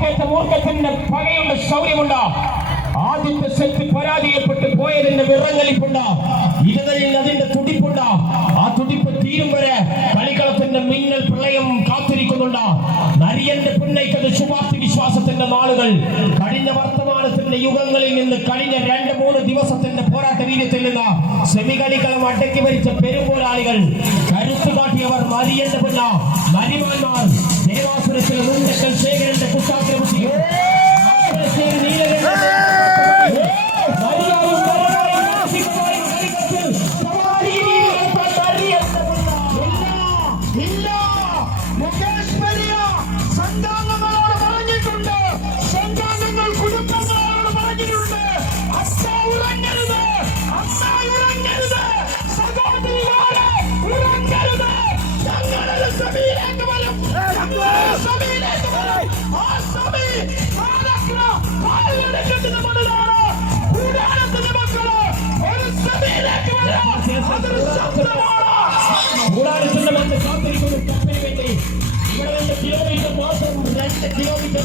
ആദ്യത്തെ മൂർഖത്തിന്റെ പകയുണ്ട് ശൗര്യമുണ്ട് ആദ്യത്തെ സെറ്റ് പരാജയപ്പെട്ട് പോയതിന്റെ വിറങ്ങലിപ്പുണ്ട് ഇരുതലിൽ അതിന്റെ തുടിപ്പുണ്ട് ആ തുടിപ്പ് തീരും വരെ കളിക്കളത്തിന്റെ മിന്നൽ പ്രളയം കാത്തിരിക്കുന്നുണ്ട് നരിയന്റെ പിന്നൈക്കത് ശുഭാപ്തി വിശ്വാസത്തിന്റെ നാളുകൾ കഴിഞ്ഞ വർത്തമാനത്തിന്റെ യുഗങ്ങളിൽ നിന്ന് കഴിഞ്ഞ രണ്ട് മൂന്ന് ദിവസത്തിന്റെ പോരാട്ട വീര്യത്തിൽ നിന്ന് സെമി കളിക്കളം അടക്കി ഭരിച്ച പെരുമ്പോരാളികൾ കരുത്തു കാട്ടിയവർ നരിയന്റെ പിന്ന നരിമാന്മാർ ദേവാസുരത്തിലെ മുണ്ടക്കൽ ശേഖരന്റെ കുട്ടാക്കിര ബുദ്ധിയും നീലകണ്ഠന്റെ നരിയായും നരനായും മാനസികമായും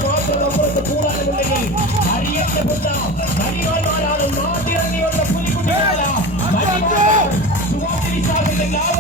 റോഡിനപ്പുറത്ത് കൂടാനുണ്ടെങ്കിൽ അറിയപ്പെട്ട നടികന്മാരാണ് നാട്ടിറങ്ങി വന്ന പുലിക്കുട്ടികളല്ല ചുവത്തിരിച്ചാകുന്ന